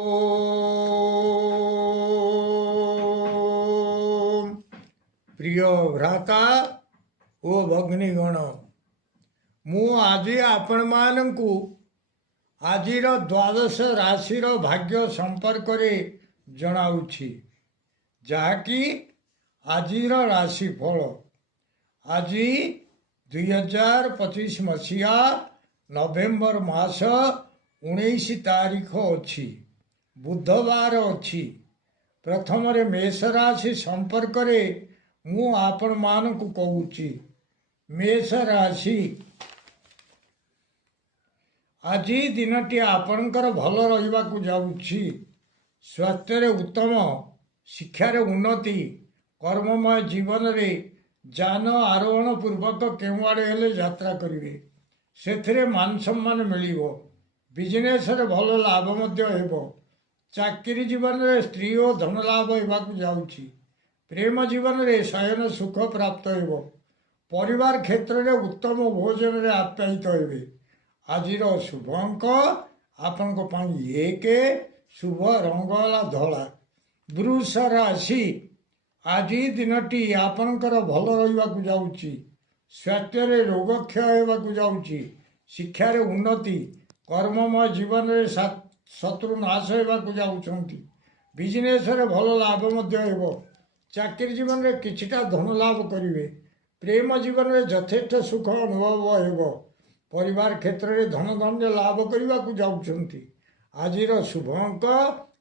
ओम प्रिय भ्राता ओ भग्नीगण मु आज आपण मानकु आजिर द्वादश राशि भाग्य संपर्क जनाऊछि जहाँकि आजिर राशिफल आज 2025 मसीहा नवेम्बर मास 19 तारीख अच्छी बुधवार अच्छी प्रथम मेष राशि संपर्क मु आपण मानकु कहूची मेष राशि आज दिनटी आपणकर भल रहिबा जाऊँगी स्वास्थ्य उत्तम शिक्षार उन्नति कर्ममय जीवन रे जान आरोहण पूर्वक केउआड़े हेले यात्रा करिवे सेथिरे मान सम्मान मिलिबो बिजनेस रे भल लाभ मध्य हेबो चाकरी जीवन रे स्त्री और धन लाभ हेबाकु जाउछि प्रेम जीवन रे शयन सुख प्राप्त हेबो परिवार क्षेत्र रे उत्तम भोजन रे आप्यायित हेबे आजिर शुभ अंक आपन को पाई एक शुभ रंग वाला धला वृष राशि आज दिनटी आपणकर भल रहिबाकु जाउछि स्वास्थ्य रे रोग क्षय हेबाकु जाउछि शिक्षार उन्नति कर्ममय जीवन रे शत्रु नाश हेबाकु जाउछंती बिजनेस रे भल लाभ मध्य हेबो चाकरी जीवन रे किछिटा धन लाभ करिवे प्रेम जीवन रे यथेष्ट सुख अनुभव हेबो परिवार क्षेत्र रे धन धान्य लाभ करबाकु जाउछंती आजिर शुभ अंक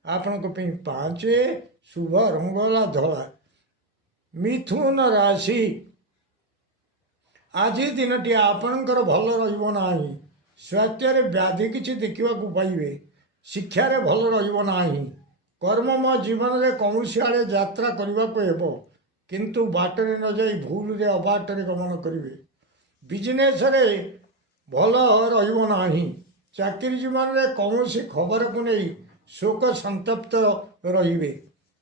आपन को 5 शुभ रंग वाला धला मिथुन राशि आज दिनटी आपणकर भल रहिबो नाही स्वास्थ्य रे व्याधि किछि देखिबाकु पाइबे शिक्षार भल रहिबो नाही कर्ममय जीवन रे कौनसी आड़े यात्रा करबाकु हेबो किंतु बाटरे न जाई भूल रे अबाटरे गमन करिवे बिजनेस रे भल रहिबो नाही चाकरी जीवन रे कौनसी खबर को नहीं शोक संतप्त रहिबे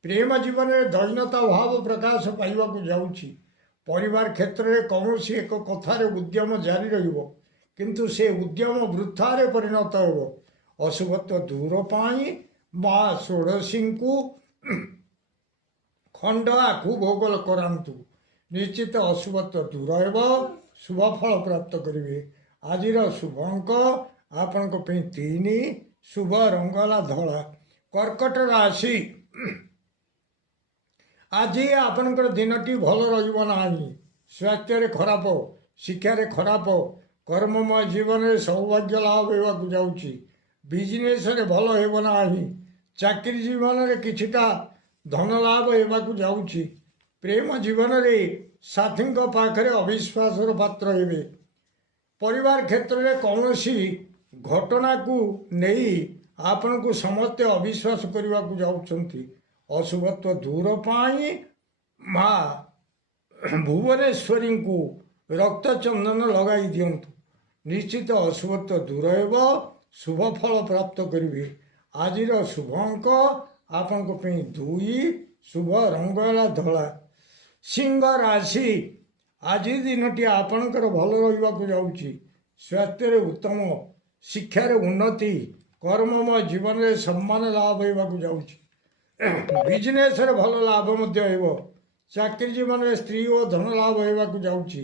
प्रेम जीवन में दैन्यता भाव प्रकाश पाइबाकु जाउछि परिवार क्षेत्र में कौनसी एक कथार उद्यम जारी रहिबो किंतु से उद्यम वृथारे परिणत हेबो अशुभत्व दूर पाई माँ षोड़शी को खंड आखु भोग करांतु निश्चित अशुभत्व दूर हेबो शुभ फल प्राप्त करिवे आजिर शुभ अंक आपन को 3 शुभ रंगला धला कर्कट राशि आज आपनकर दिनटी भल रहिबो नाही स्वास्थ्य रे खराब शिक्षा रे खराब कर्ममय जीवन रे सौभाग्य लाभ हेबाकु जाउछि बिजनेस रे भल हेबो नाही चाकरी जीवन रे किछिटा धन लाभ हेबाकु जाउछि प्रेम जीवन रे साथी पाखरे अविश्वास पात्र हेबे परिवार क्षेत्र में कौनसी घटना को नहीं आपन को समस्ते अविश्वास करने को जाउछंती अशुभत्व दूर पाई माँ भुवनेश्वरी को रक्त चंदन लगाई दियंतु निश्चित अशुभत्व दूर हेबो शुभ फल प्राप्त करिवे आजिर शुभ अंक आपन को 2 शुभ रंग वाला धला सिंह राशि आज दिनटी आपणकर भल रहिबाकु जाउछि स्वास्थ्य रे उत्तम शिक्षा रे उन्नति कर्ममय जीवन रे सम्मान लाभ हेबाकु जाउछि बिजनेस रे भल लाभ मध्य हेबो चाकरी जीवन रे स्त्री और धन लाभ हेबाकु जाउछि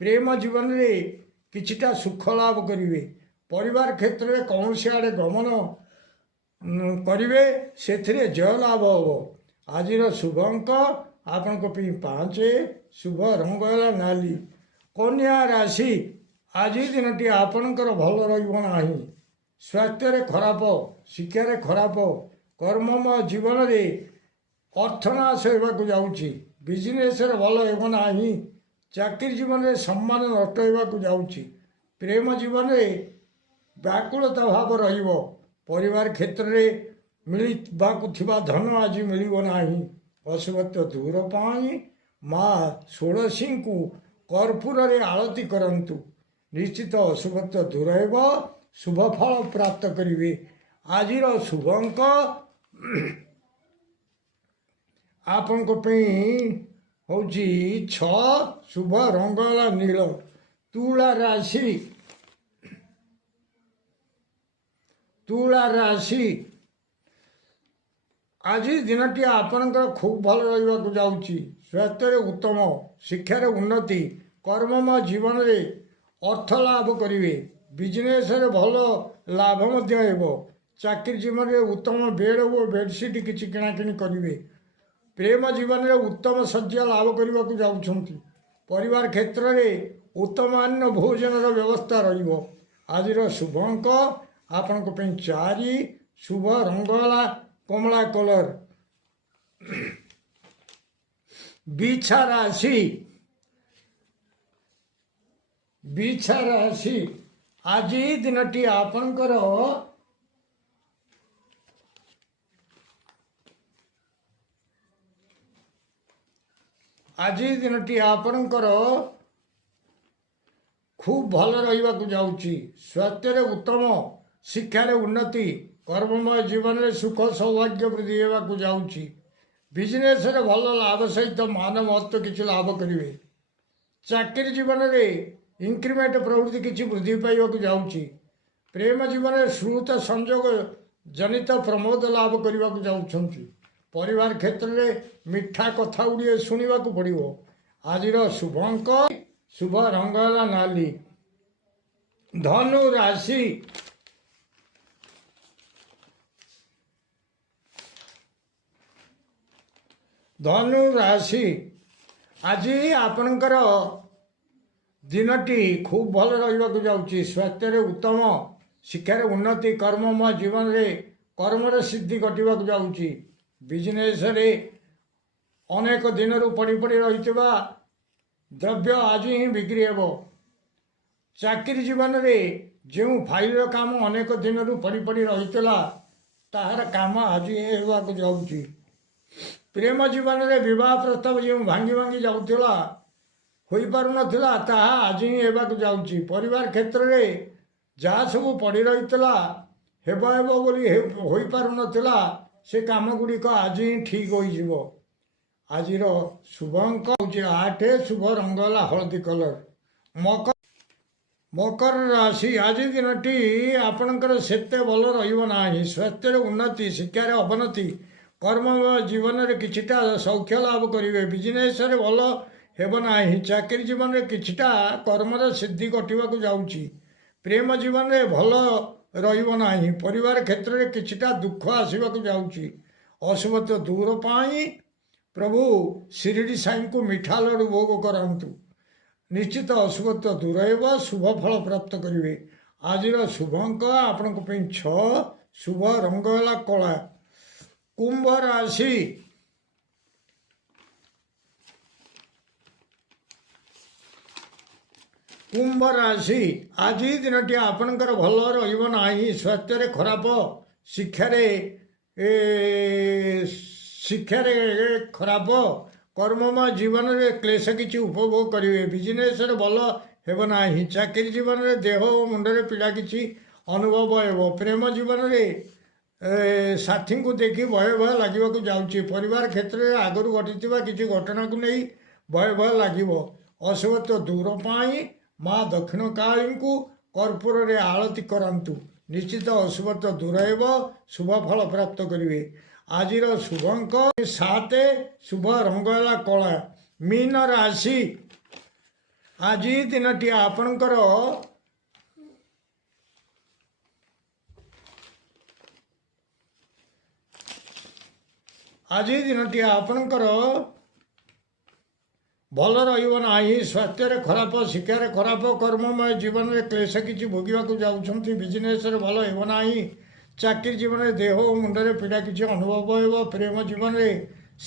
प्रेम जीवन रे किछिटा सुख लाभ करिवे परिवार क्षेत्र रे कौनसी आड़े गमन करिवे सेथिरे जय लाभ हेबो आजिर शुभ अंक आपन को 5 शुभ रंग वाला नाली कन्या राशि आज दिनटी आपणकर भल रहिबो नाही स्वास्थ्य रे खराब शिक्षा रे खराब कर्ममय जीवन रे अर्थनाश हेबाकु जाउछि बिजनेस रे भल हेबो नाही चाकरी जीवन रे सम्मान नष्ट हेबाकु जाउछि प्रेम जीवन रे व्याकुलता भाव रहिबो परिवार क्षेत्र रे मिलिबाकु थिबा धन आज मिलिबो नाही अशुभत्व दूर पाई माँ षोड़शी को कर्पूर रे आरती करंतु निश्चित अशुभत्व दूर हेबो शुभ फल प्राप्त करिवे आजिर शुभ अंक आपन को होची 6 शुभ रंग वाला नील तुला राशि ଆଜି ଦିନଟି ଆପଣଙ୍କର ଖୁବ୍ ଭଲ ରହିବାକୁ ଯାଉଛି। ସ୍ୱାସ୍ଥ୍ୟରେ ଉତ୍ତମ, ଶିକ୍ଷାରେ ଉନ୍ନତି, କର୍ମମୟ ଜୀବନରେ ଅର୍ଥ ଲାଭ କରିବେ, ବିଜନେସ୍ରେ ଭଲ ଲାଭ ମଧ୍ୟ ହେବ, ଚାକିରି ଜୀବନରେ ଉତ୍ତମ ବେଡ୍ ଓ ବେଡସିଟ୍ କିଛି କିଣାକିଣି କରିବେ, ପ୍ରେମ ଜୀବନରେ ଉତ୍ତମ ଶଯ୍ୟା ଲାଭ କରିବାକୁ ଯାଉଛନ୍ତି, ପରିବାର କ୍ଷେତ୍ରରେ ଉତ୍ତମାନ୍ୟ ଭୋଜନର ବ୍ୟବସ୍ଥା ରହିବ। ଆଜିର ଶୁଭ ଅଙ୍କ ଆପଣଙ୍କ ପାଇଁ 4, ଶୁଭ ରଙ୍ଗ ହେଲା କମଳା କଲର। ବିଛା ରାଶି ଆଜି ଦିନଟି ଆପଣଙ୍କର ଖୁବ୍ ଭଲ ରହିବାକୁ ଯାଉଛି। ସ୍ୱାସ୍ଥ୍ୟରେ ଉତ୍ତମ, ଶିକ୍ଷାରେ ଉନ୍ନତି, କର୍ମମୟ ଜୀବନରେ ସୁଖ ସୌଭାଗ୍ୟ ବୃଦ୍ଧି ହେବାକୁ ଯାଉଛି, ବିଜନେସ୍ରେ ଭଲ ଲାଭ ସହିତ ମାନ ମହତ୍ତ୍ୱ କିଛି ଲାଭ କରିବେ, ଚାକିରି ଜୀବନରେ ଇନକ୍ରିମେଣ୍ଟ ପ୍ରଭୃତି କିଛି ବୃଦ୍ଧି ପାଇବାକୁ ଯାଉଛି, ପ୍ରେମ ଜୀବନରେ ସୁହୃତ ସଂଯୋଗ ଜନିତ ପ୍ରମୋଦ ଲାଭ କରିବାକୁ ଯାଉଛନ୍ତି, ପରିବାର କ୍ଷେତ୍ରରେ ମିଠା କଥା ଗୁଡ଼ିଏ ଶୁଣିବାକୁ ପଡ଼ିବ। ଆଜିର ଶୁଭ ଅଙ୍କ, ଶୁଭ ରଙ୍ଗ ହେଲା ନାଲି। ଧନୁ ରାଶି ଆଜି ଆପଣଙ୍କର ଦିନଟି ଖୁବ୍ ଭଲ ରହିବାକୁ ଯାଉଛି। ସ୍ୱାସ୍ଥ୍ୟରେ ଉତ୍ତମ, ଶିକ୍ଷାରେ ଉନ୍ନତି, କର୍ମମୟ ଜୀବନରେ କର୍ମର ସିଦ୍ଧି ଘଟିବାକୁ ଯାଉଛି, ବିଜନେସ୍ରେ ଅନେକ ଦିନରୁ ପଡ଼ି ରହିଥିବା ଦ୍ରବ୍ୟ ଆଜି ହିଁ ବିକ୍ରି ହେବ, ଚାକିରି ଜୀବନରେ ଯେଉଁ ଫାଇଲର କାମ ଅନେକ ଦିନରୁ ପଡ଼ି ରହିଥିଲା ତାହାର କାମ ଆଜି ହେବାକୁ ଯାଉଛି, ପ୍ରେମ ଜୀବନରେ ବିବାହ ପ୍ରସ୍ତାବ ଯେଉଁ ଭାଙ୍ଗି ଯାଉଥିଲା, ହୋଇପାରୁନଥିଲା, ତାହା ଆଜି ହିଁ ହେବାକୁ ଯାଉଛି, ପରିବାର କ୍ଷେତ୍ରରେ ଯାହା ସବୁ ପଡ଼ି ରହିଥିଲା ହେବ ବୋଲି ହୋଇପାରୁନଥିଲା, ସେ କାମ ଗୁଡ଼ିକ ଆଜି ହିଁ ଠିକ୍ ହୋଇଯିବ। ଆଜିର ଶୁଭ ଅଙ୍କ ହେଉଛି 8, ଶୁଭ ରଙ୍ଗ ହେଲା ହଳଦୀ କଲର। ମକର ରାଶି ଆଜି ଦିନଟି ଆପଣଙ୍କର ସେତେ ଭଲ ରହିବ ନାହିଁ। ସ୍ୱାସ୍ଥ୍ୟରେ ଉନ୍ନତି, ଶିକ୍ଷାରେ ଅବନତି, କର୍ମମୟ ଜୀବନରେ କିଛିଟା ସୌଖ୍ୟ ଲାଭ କରିବେ, ବିଜନେସ୍ରେ ଭଲ ହେବ ନାହିଁ, ଚାକିରି ଜୀବନରେ କିଛିଟା କର୍ମର ସିଦ୍ଧି ଘଟିବାକୁ ଯାଉଛି, ପ୍ରେମ ଜୀବନରେ ଭଲ ରହିବ ନାହିଁ, ପରିବାର କ୍ଷେତ୍ରରେ କିଛିଟା ଦୁଃଖ ଆସିବାକୁ ଯାଉଛି, ଅଶୁଭତ୍ୱ ଦୂର ପାଇଁ ପ୍ରଭୁ ଶିରିଡ଼ି ସାଇଙ୍କୁ ମିଠା ଲଡ଼ୁ ଭୋଗ କରାନ୍ତୁ, ନିଶ୍ଚିତ ଅଶୁଭତ୍ୱ ଦୂର ହେବ, ଶୁଭ ଫଳ ପ୍ରାପ୍ତ କରିବେ। ଆଜିର ଶୁଭ ଅଙ୍କ ଆପଣଙ୍କ ପାଇଁ 6, ଶୁଭ ରଙ୍ଗ ହେଲା କଳା। କୁମ୍ଭ ରାଶି ଆଜି ଦିନଟି ଆପଣଙ୍କର ଭଲ ରହିବ ନାହିଁ। ସ୍ୱାସ୍ଥ୍ୟରେ ଖରାପ, ଶିକ୍ଷାରେ ଖରାପ, କର୍ମମୟ ଜୀବନରେ କ୍ଲେଶ କିଛି ଉପଭୋଗ କରିବେ, ବିଜନେସ୍ରେ ଭଲ ହେବ ନାହିଁ, ଚାକିରି ଜୀବନରେ ଦେହ ଓ ମୁଣ୍ଡରେ ପୀଡ଼ା କିଛି ଅନୁଭବ ହେବ, ପ୍ରେମ ଜୀବନରେ ସାଥୀଙ୍କୁ ଦେଖି ଭୟ ଲାଗିବାକୁ ଯାଉଛି, ପରିବାର କ୍ଷେତ୍ରରେ ଆଗରୁ ଘଟିଥିବା କିଛି ଘଟଣାକୁ ନେଇ ଭୟ ଲାଗିବ, ଅଶୁଭତ୍ୱ ଦୂର ପାଇଁ ମା ଦକ୍ଷିଣ କାଳୀଙ୍କୁ କର୍ପୂରରେ ଆଳତି କରାନ୍ତୁ, ନିଶ୍ଚିତ ଅଶୁଭତ୍ୱ ଦୂର ହେବ, ଶୁଭ ଫଳ ପ୍ରାପ୍ତ କରିବେ। ଆଜିର ଶୁଭ ଅଙ୍କ 7, ଶୁଭ ରଙ୍ଗ ହେଲା କଳା। ମୀନ ରାଶି ଆଜି ଦିନଟି ଆପଣଙ୍କର ଭଲ ରହିବ ନାହିଁ। ସ୍ୱାସ୍ଥ୍ୟରେ ଖରାପ, ଶିକ୍ଷାରେ ଖରାପ, କର୍ମମୟ ଜୀବନରେ କ୍ଲେଶ କିଛି ଭୋଗିବାକୁ ଯାଉଛନ୍ତି, ବିଜନେସ୍ରେ ଭଲ ହେବ ନାହିଁ, ଚାକିରି ଜୀବନରେ ଦେହ ଓ ମୁଣ୍ଡରେ ପୀଡ଼ା କିଛି ଅନୁଭବ ହେବ, ପ୍ରେମ ଜୀବନରେ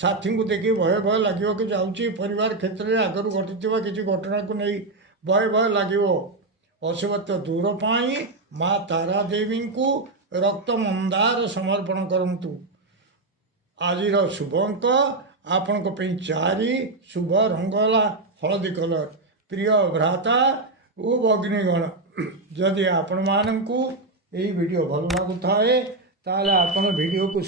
ସାଥୀଙ୍କୁ ଦେଖି ଭୟ ଲାଗିବାକୁ ଯାଉଛି, ପରିବାର କ୍ଷେତ୍ରରେ ଆଗରୁ ଘଟିଥିବା କିଛି ଘଟଣାକୁ ନେଇ ଭୟ ଲାଗିବ, ଅଶୁଭତ୍ୱ ଦୂର ପାଇଁ ମା ତାରା ଦେବୀଙ୍କୁ ରକ୍ତ ମନ୍ଦାର ସମର୍ପଣ କରନ୍ତୁ। ଆଜିର ଶୁଭ ଅଙ୍କ ଆପଣଙ୍କ ପାଇଁ 4, ଶୁଭ ରଙ୍ଗ ହେଲା ହଳଦୀ କଲର। ପ୍ରିୟ ଭ୍ରାତା ଓ ଭଗ୍ନୀଗଣ, ଯଦି ଆପଣମାନଙ୍କୁ ଏହି ଭିଡ଼ିଓ ଭଲ ଲାଗୁଥାଏ ତାହେଲେ ଆପଣ ଭିଡ଼ିଓକୁ